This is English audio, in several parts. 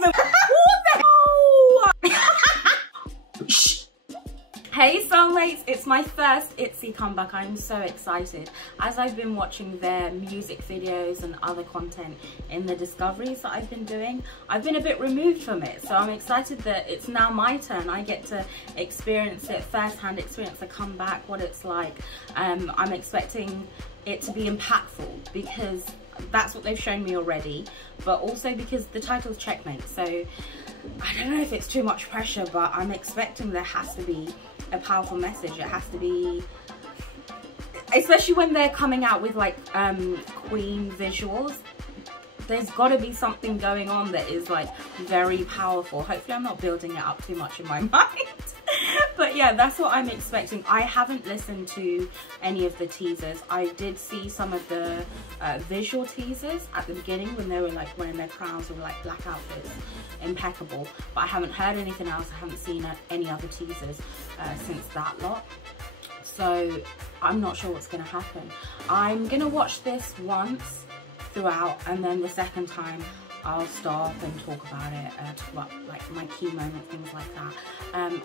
What the hell? Shh. Hey soulmates, it's my first ITZY comeback. I'm so excited. As I've been watching their music videos and other content in the discoveries that I've been doing, I've been a bit removed from it. So I'm excited that it's now my turn. I get to experience it, first-hand experience a comeback, what it's like. I'm expecting it to be impactful because that's what they've shown me already, but also because the title's Checkmate. So I don't know if it's too much pressure, but I'm expecting there has to be a powerful message. It has to be, especially when they're coming out with like Queen visuals, there's got to be something going on that is like very powerful. Hopefully I'm not building it up too much in my mind. But yeah, that's what I'm expecting. I haven't listened to any of the teasers. I did see some of the visual teasers at the beginning when they were like wearing their crowns or like black outfits, impeccable. But I haven't heard anything else. I haven't seen any other teasers since that lot. So I'm not sure what's gonna happen. I'm gonna watch this once throughout, and then the second time I'll stop and talk about it, talk about like my key moments, things like that.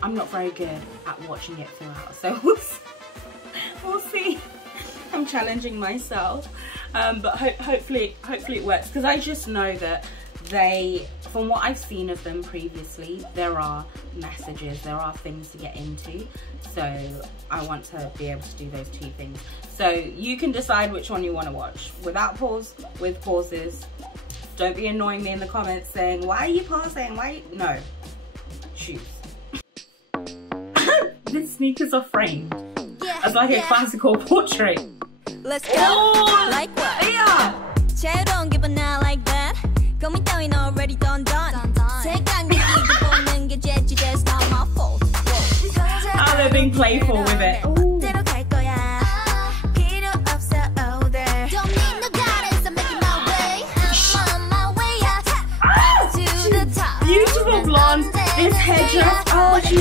I'm not very good at watching it throughout, so we'll see. I'm challenging myself, but hopefully it works, because I just know that they, from what I've seen of them previously, there are messages, there are things to get into, so I want to be able to do those two things. So you can decide which one you want to watch, without pause, with pauses. Don't be annoying me in the comments saying, why are you pausing? Why? No, choose. The sneakers are framed as like a classical portrait. Let's go. Oh, like what? Yeah. Don't give a now like that. Coming down already done. Not my fault. Oh, they're being playful with it. Ooh. Beautiful blonde, this headdress, oh she's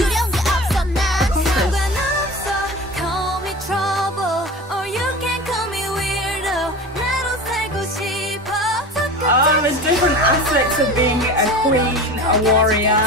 oh, there's different aspects of being a queen, a warrior.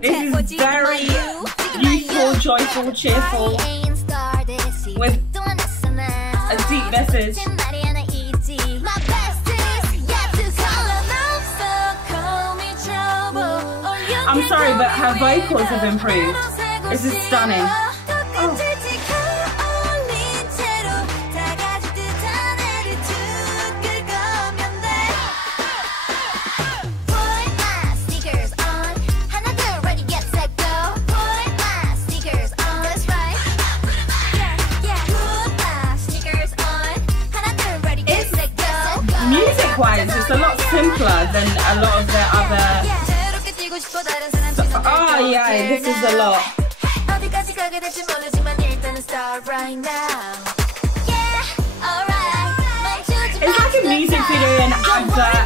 This is very youthful, joyful, cheerful, with a deep message. I'm sorry, but her vocals have improved. This is stunning. Oh. Music-wise, it's a lot simpler than a lot of their other. Oh yeah, this is a lot. It's like a music video and advert.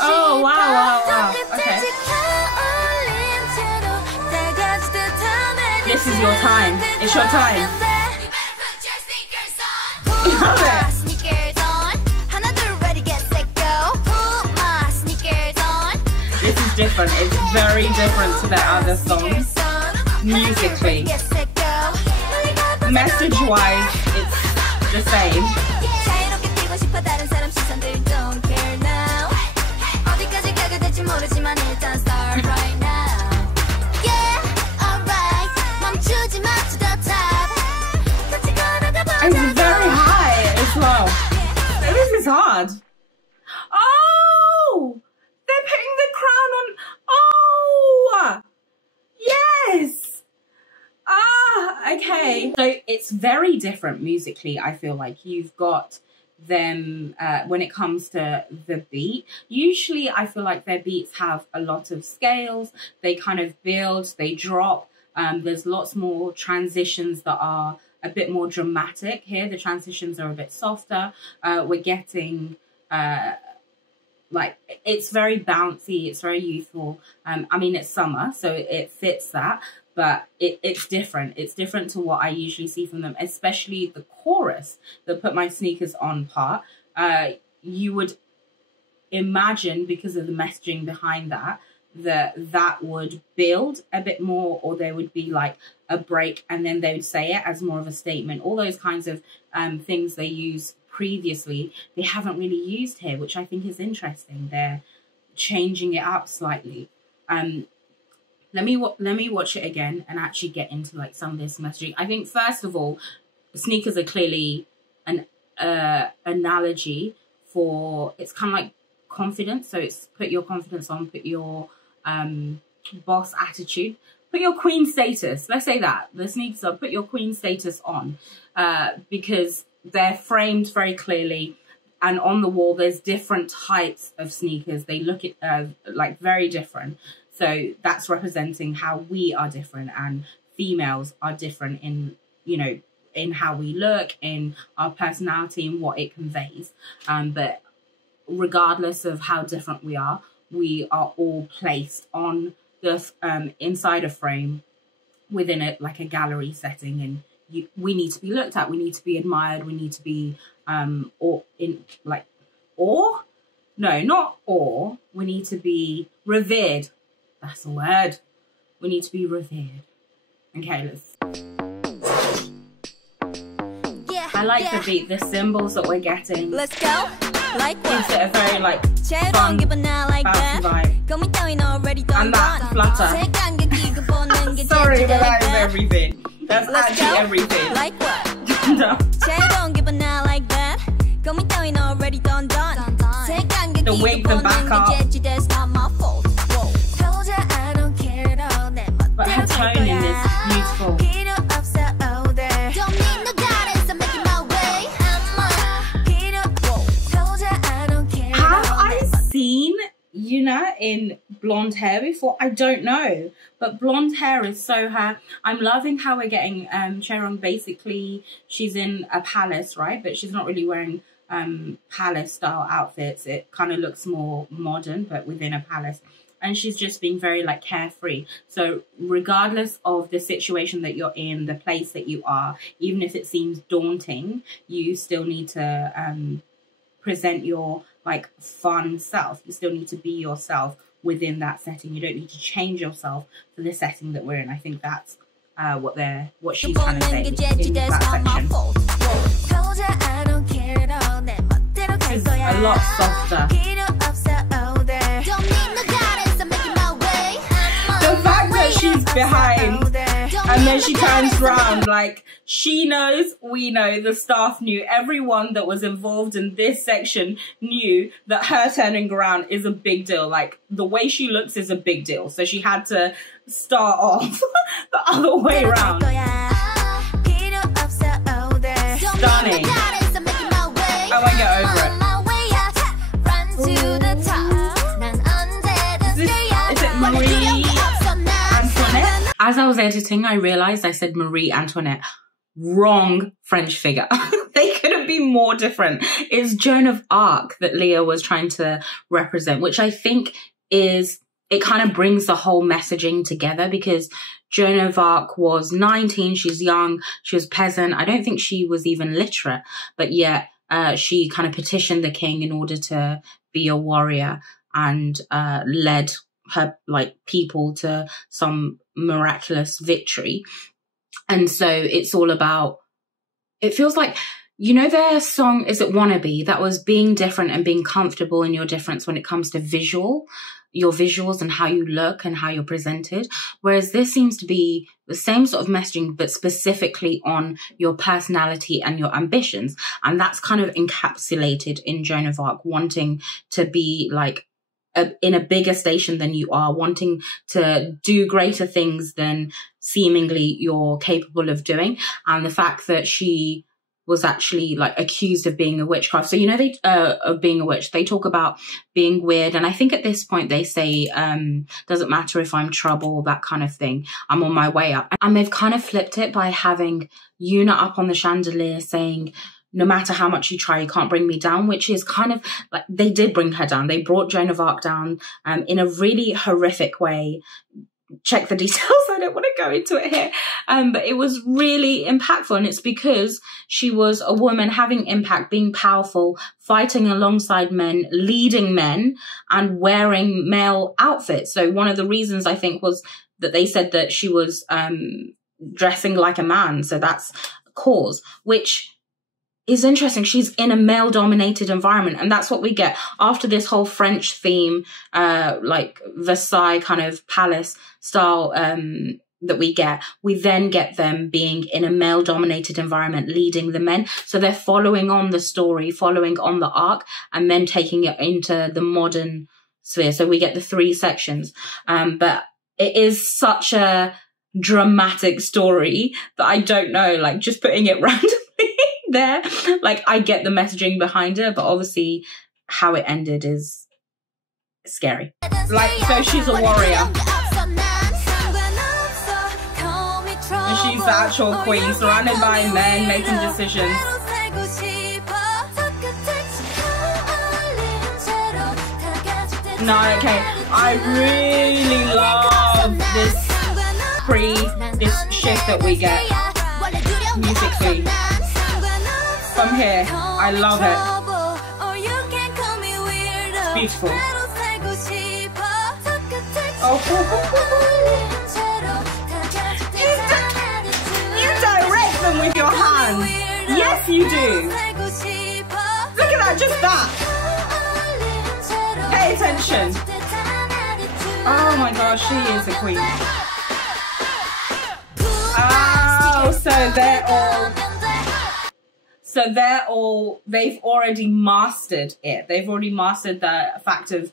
Oh wow. Okay. This is your time. It's your time. Love it. This is different. It's very different to their other songs. Musically. Message-wise, it's the same. It's very high as well. This is hard. Oh! They're putting the crown on. Oh! Yes! Ah, okay. So it's very different musically, I feel like. You've got them when it comes to the beat. Usually I feel like their beats have a lot of scales. They kind of build, they drop. There's lots more transitions that are a bit more dramatic. Here the transitions are a bit softer. We're getting like, it's very bouncy, it's very youthful. I mean, it's summer, so it fits that, but it's different. It's different to what I usually see from them, especially the chorus, the Put My Sneakers On part. You would imagine, because of the messaging behind that, that would build a bit more, or there would be like a break and then they would say it as more of a statement. All those kinds of things they use previously, they haven't really used here, which I think is interesting. They're changing it up slightly. Let me watch it again and actually get into like some of this messaging. I think first of all, sneakers are clearly an analogy for, it's kind of like confidence. So it's put your confidence on, put your boss attitude, put your queen status. Let's say that the sneakers are put your queen status on, because they're framed very clearly, and on the wall there's different types of sneakers. They look at like very different. So that's representing how we are different, and females are different in, you know, in how we look, in our personality, and what it conveys. But regardless of how different we are all placed on the inside a frame within it, like a gallery setting, and we need to be looked at, we need to be admired, we need to be we need to be revered. That's the word. We need to be revered. Okay, let's. Yeah, I like the beat, the symbols that we're getting. Let's go. Like gives it a very like fun, don't give a now like bouncy that. vibe. And that flutter. Sorry, but that is everything. That's Let's actually go. everything. Like what? No. don't give a now like that. Already done. The wig, the back up. That's not my fault. But her tone in this is beautiful. Have I seen Yuna in blonde hair before? I don't know. But blonde hair is so her. I'm loving how we're getting Chaeryeong. Basically, she's in a palace, right? But she's not really wearing palace style outfits. It kind of looks more modern, but within a palace. And she's just being very like carefree. So regardless of the situation that you're in, the place that you are, even if it seems daunting, you still need to present your like fun self. You still need to be yourself within that setting. You don't need to change yourself for the setting that we're in. I think that's what she's trying to say in that section. It's a lot softer. The fact that she's behind and then she turns around, like, she knows, we know, the staff knew, everyone that was involved in this section knew that her turning around is a big deal. Like, the way she looks is a big deal. So she had to start off the other way around. Stunning. I won't get over it. Is it Marie Antoinette? As I was editing, I realized I said Marie Antoinette. Wrong French figure. They couldn't be more different. It's Joan of Arc that Leah was trying to represent, which I think is, it kind of brings the whole messaging together, because Joan of Arc was 19, she's young, she was peasant. I don't think she was even literate, but yet she kind of petitioned the king in order to be a warrior, and led her like people to some miraculous victory. And so it's all about, it feels like, you know, their song, is it Wannabe? That was being different and being comfortable in your difference when it comes to your visuals and how you look and how you're presented. Whereas this seems to be the same sort of messaging, but specifically on your personality and your ambitions. And that's kind of encapsulated in Joan of Arc, wanting to be like in a bigger station than you are, wanting to do greater things than seemingly you're capable of doing. And the fact that she was actually like accused of being a witchcraft. So, you know, they of being a witch, they talk about being weird. And I think at this point they say, doesn't matter if I'm trouble, that kind of thing. I'm on my way up. And they've kind of flipped it by having Yuna up on the chandelier saying, no matter how much you try, you can't bring me down, which is kind of like, they did bring her down. They brought Joan of Arc down in a really horrific way. Check the details. I don't want to go into it here. But it was really impactful. And it's because she was a woman having impact, being powerful, fighting alongside men, leading men, and wearing male outfits. So one of the reasons I think was that they said that she was dressing like a man. So that's a cause, which is interesting. She's in a male-dominated environment, and that's what we get after this whole French theme, like Versailles kind of palace style that we get. We then get them being in a male-dominated environment, leading the men. So they're following on the story, following on the arc, and then taking it into the modern sphere. So we get the 3 sections. But it is such a dramatic story that I don't know, like just putting it randomly there, like I get the messaging behind it, but obviously how it ended is scary. Like, so she's a warrior and she's the actual queen, surrounded by men making decisions. No, okay, I really love this shift that we get musically. From here, I love it. It's beautiful. Oh, you direct them with your hands. Yes, you do. Look at that, just that. Pay attention. Oh my gosh, she is a queen. Oh, they've already mastered it. They've already mastered the fact of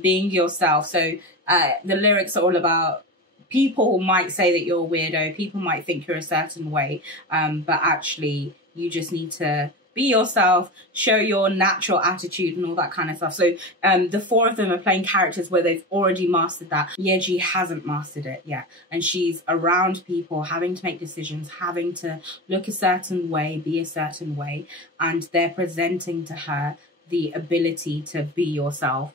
being yourself. So the lyrics are all about, people might say that you're a weirdo, people might think you're a certain way, but actually you just need to be yourself, show your natural attitude and all that kind of stuff. So the 4 of them are playing characters where they've already mastered that. Yeji hasn't mastered it yet. And she's around people, having to make decisions, having to look a certain way, be a certain way. And they're presenting to her the ability to be yourself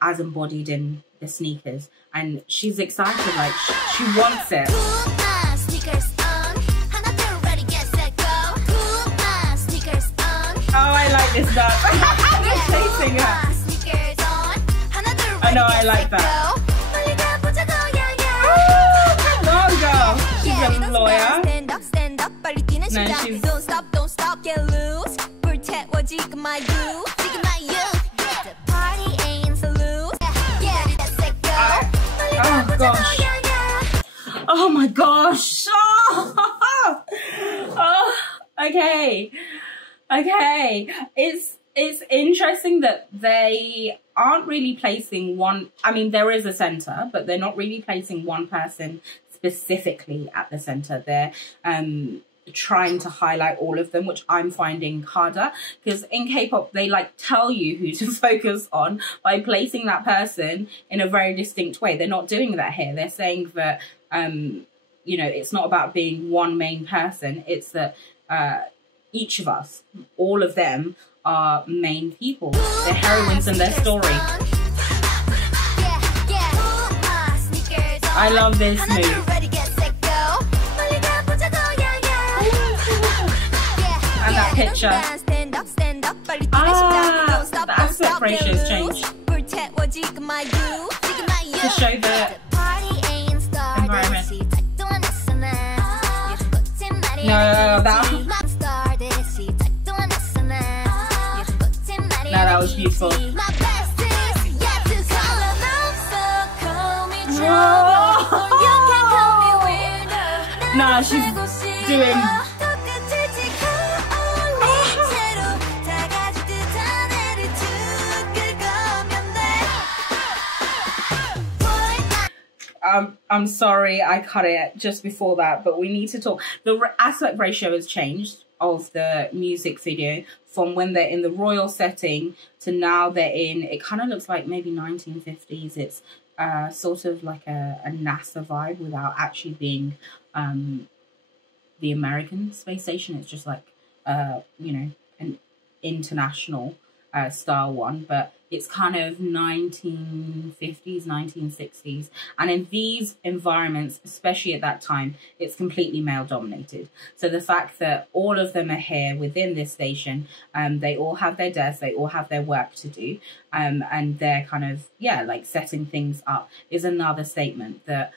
as embodied in the sneakers. And she's excited, like she wants it. Oh, I like this stuff. I'm just chasing her. I know, I like that. Come on, girl. She's a lawyer. No, she's... Oh, gosh. Oh, my gosh. Oh, okay. Okay, it's interesting that they aren't really placing one, I mean, there is a center, but they're not really placing one person specifically at the center. They're trying to highlight all of them, which I'm finding harder, because in K-pop, they like tell you who to focus on by placing that person in a very distinct way. They're not doing that here. They're saying that, you know, it's not about being one main person. It's that, each of us, all of them, are main people. They're heroines in their story. I love this move. And that picture. Ah, the aspect ratio's changed. To show the environment. No, that... No, that was beautiful. Nah, she's doing... I'm sorry, I cut it just before that, but we need to talk. The aspect ratio has changed of the music video, from when they're in the royal setting to now they're in, it kind of looks like maybe 1950s. It's sort of like a NASA vibe without actually being the American space station. It's just like, you know, an international style one, but it's kind of 1950s, 1960s. And in these environments, especially at that time, it's completely male dominated. So the fact that all of them are here within this station, they all have their desks, they all have their work to do, and they're kind of, yeah, like setting things up, is another statement that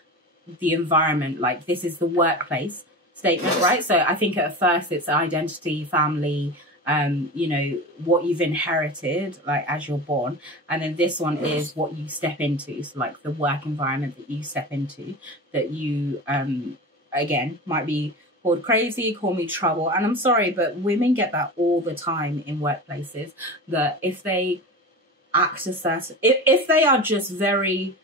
the environment, like this is the workplace statement, right? So I think at first it's identity, family, you know, what you've inherited, like as you're born. And then this one is what you step into. So like the work environment that you step into, that you, again, might be called crazy, call me trouble. And I'm sorry, but women get that all the time in workplaces, that if they act a certain, if they are just very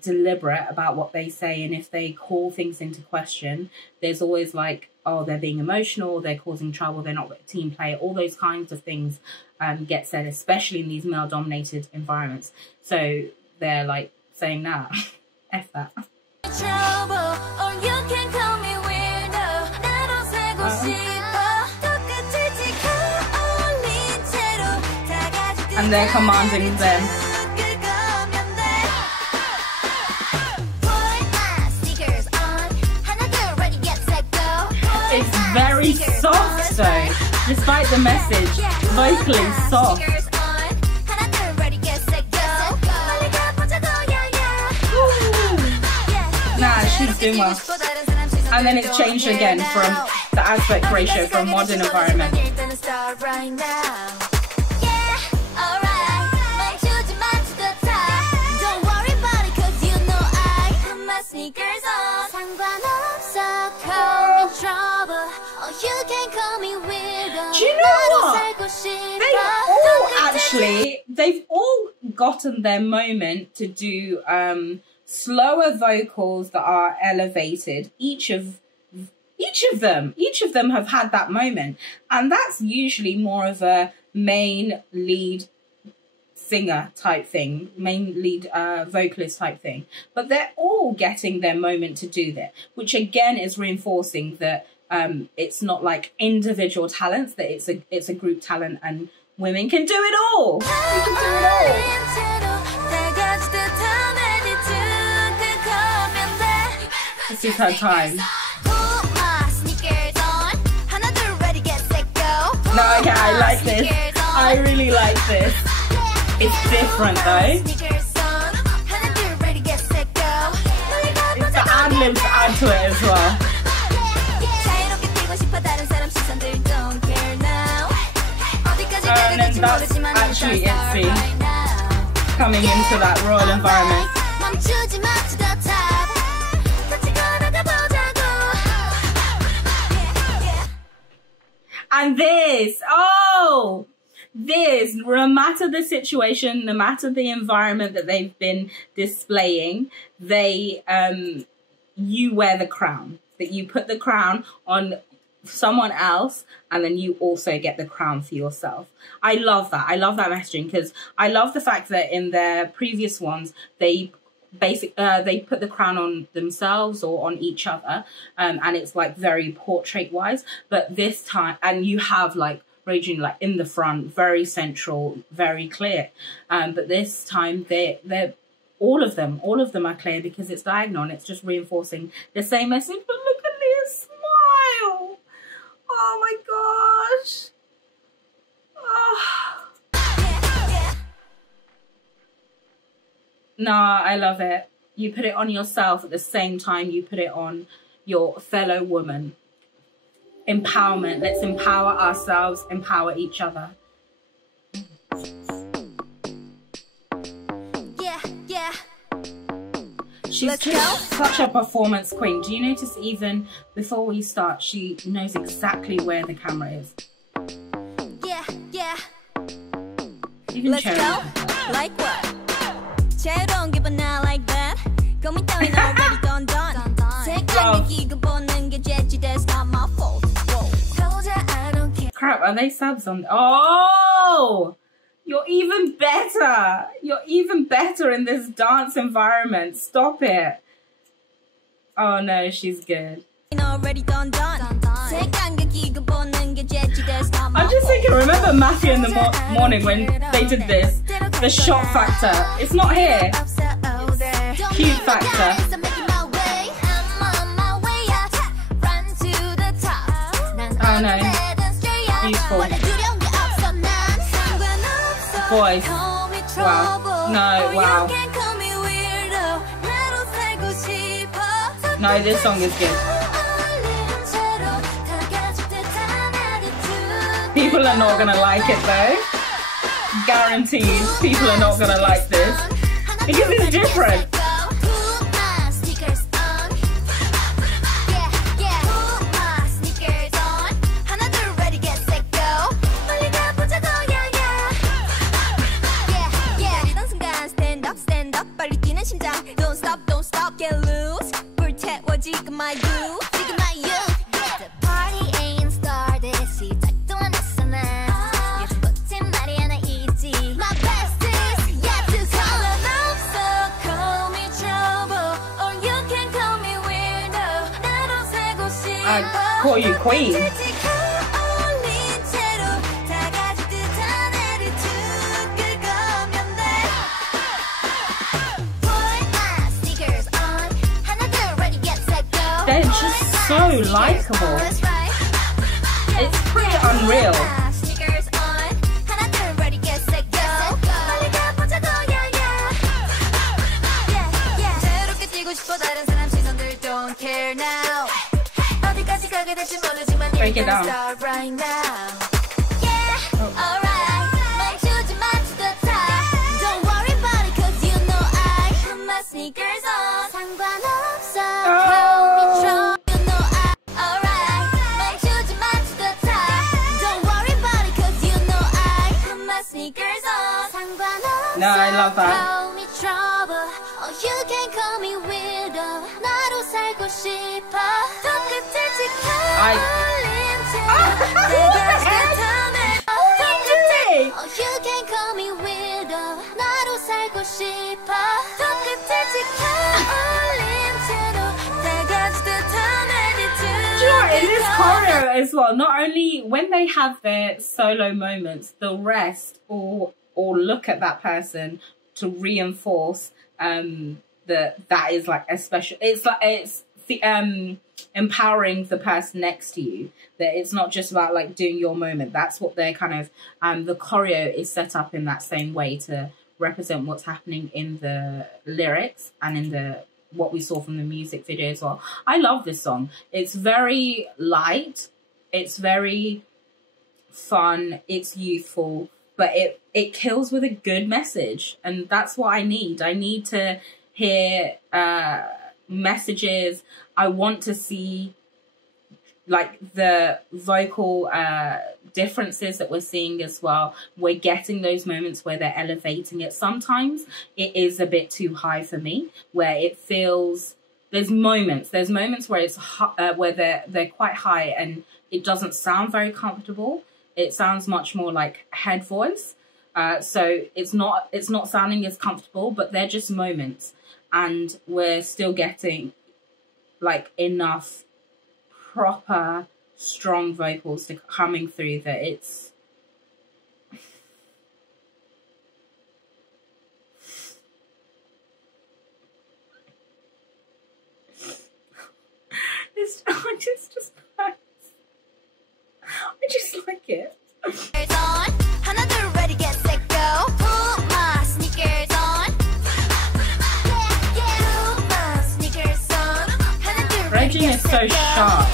deliberate about what they say, and if they call things into question, there's always like, oh, they're being emotional, they're causing trouble, they're not a team player, all those kinds of things get said, especially in these male dominated environments. So they're like saying, nah, F that. And they're commanding them. It's very soft though, despite the message, vocally soft. Nah, she's doing well. And then it's changed again from the aspect ratio from modern environment. Do you know what? They've all gotten their moment to do slower vocals that are elevated. Each of them have had that moment, and that's usually more of a main lead singer type thing, main lead vocalist type thing. But they're all getting their moment to do that, which again is reinforcing that it's not like individual talents, that it's a group talent, and women can do it all. We can do it all. This is her time. No, okay, I like this. I really like this. It's different though. It's the ad-libs add to it as well. And then that's actually ITZY coming into that royal environment. And this, this, no matter the situation, no matter the environment that they've been displaying, they, you wear the crown. That you put the crown on someone else, and then you also get the crown for yourself. I love that. I love that messaging, because I love the fact that in their previous ones, they put the crown on themselves or on each other, and it's like very portrait wise. But this time, and you have like Raging like in the front, very central, very clear. But this time they're all of them are clear, because it's diagonal and it's just reinforcing the same message. But look at this smile. Oh my gosh. Oh. Nah, I love it. You put it on yourself at the same time you put it on your fellow woman. Empowerment. Let's empower ourselves, empower each other. Yeah. She's just such a performance queen. Do you notice even before we start, she knows exactly where the camera is? Yeah. Even Let's go. Like what? 새로운 기분 not like that. 고민 따윈 already done. 색깔 느끼고 보는 게 재치, that's not my fault. crap, are they subs on? Oh, you're even better. You're even better in this dance environment. Stop it. Oh no, she's good. I'm just thinking, remember Matthew in the morning when they did this? The shot factor. It's not here. It's cute factor. Oh no. Beautiful. Voice. Wow. No, wow. No, this song is good. People are not gonna like it though. Guaranteed, people are not gonna like this. Because it's different. Call you queen. They're just so likable. It's pretty unreal. Break it down. Right now. Sneakers on. No, I love that. You can call me weirdo. 나로 살고 싶어. You can call me weirdo. 나로 살고 싶어. Do you know, in this choreo as well, not only when they have their solo moments, the rest all look at that person to reinforce that is like a special. It's like it's the empowering the person next to you. That it's not just about like doing your moment. That's what they're kind of the choreo is set up in that same way to represent what's happening in the lyrics and in the what we saw from the music video as well. I love this song. It's very light. It's very fun. It's youthful, but it kills with a good message, and that's what I need. I need to hear messages. I want to see like the vocal differences that we're seeing as well. We're getting those moments where they're elevating it. Sometimes it is a bit too high for me, where it feels there's moments where it's where they're quite high and it doesn't sound very comfortable. It sounds much more like head voice. So it's not sounding as comfortable, but they're just moments, and we're still getting like enough proper strong vocals to coming through that it's I just like it. Reggie is so sharp.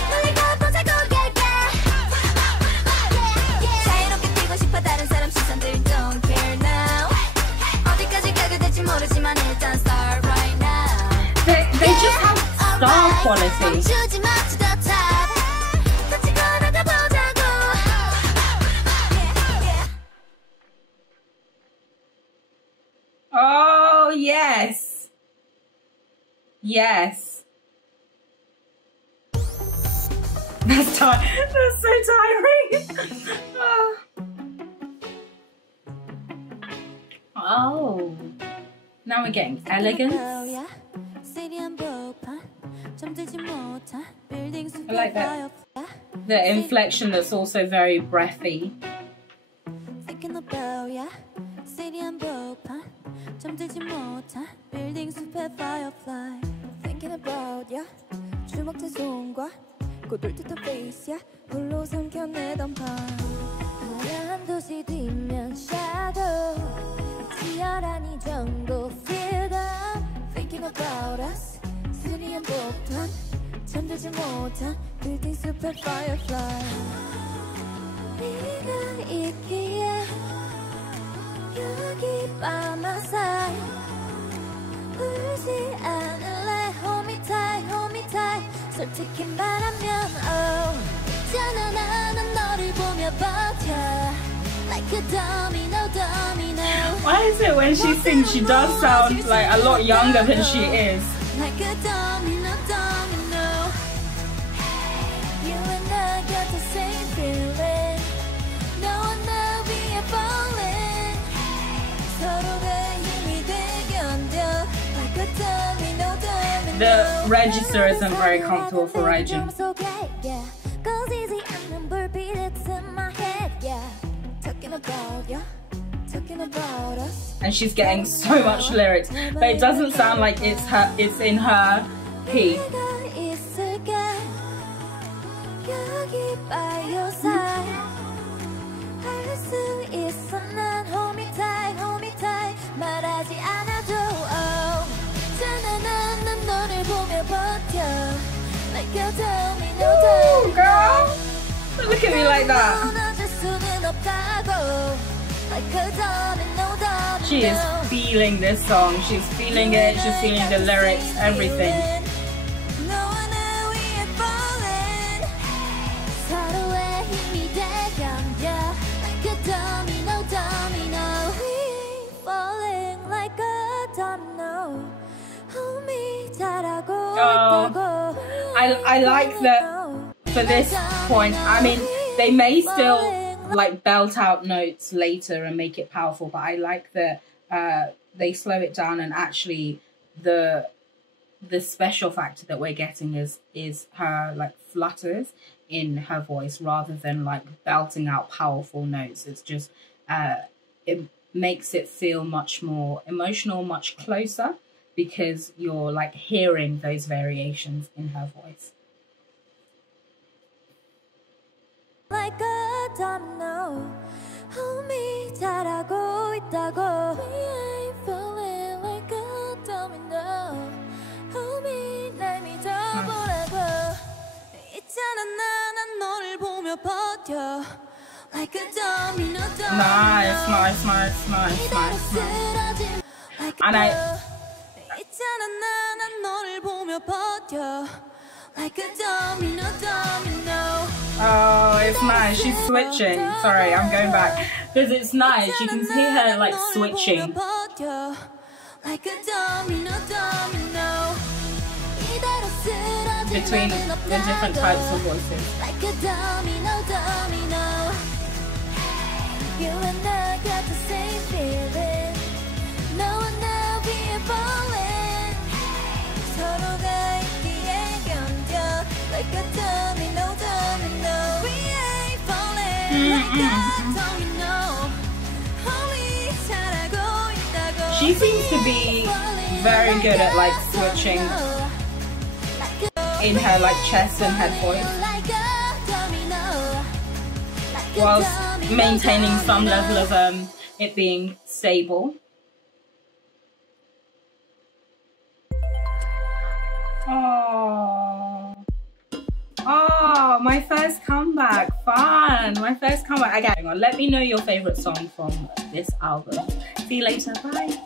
They just have star quality. Oh, yes. Yes. That's so tiring. Oh, now we're getting elegance. I like that. The inflection that's also very breathy. 솔직히 말하면 나는 너를 보며 버텨 like a domino domino. Why is it when she sings she does sound like a lot younger than she is? Like a domino domino. You and I got the same feeling. No one know we are falling. 서로가 힘이 돼 견뎌 like a domino domino. The register isn't very comfortable for Raijin. And she's getting so much lyrics, but it doesn't sound like it's in her key. Ooh, girl! Don't look at me like that. She is feeling this song. She's feeling it. She's feeling the lyrics, everything. Oh, I like that for this point. I mean, they may still like belt out notes later and make it powerful, but I like that they slow it down, and actually the special factor that we're getting is her like flutters in her voice rather than like belting out powerful notes. It's just it makes it feel much more emotional, much closer, because you're like hearing those variations in her voice. Like a domino, hold me 잘하고 있다고. We ain't falling like a domino. Hold me 날 믿어보라고. 있잖아 난 너를 보며 버텨. Like a domino, domino. Nice. And 있잖아 난 너를 보며 버텨. Like a domino, domino. oh, it's nice. She's switching. Sorry, I'm going back. Because it's nice. You can see her like switching. Like a domino, domino. Between the different types of voices. Like a domino, domino. You and I got the same feeling. No one now be falling. 서로가 있기에 견뎌. Like a domino, domino. We ain't falling like a domino. Homie, 잘하고 있다고. She seems to be very good at like switching in her like chest and head voice, whilst maintaining some level of it being stable. Oh, my first comeback. Fun. My first comeback. Okay, let me know your favorite song from this album. See you later. Bye.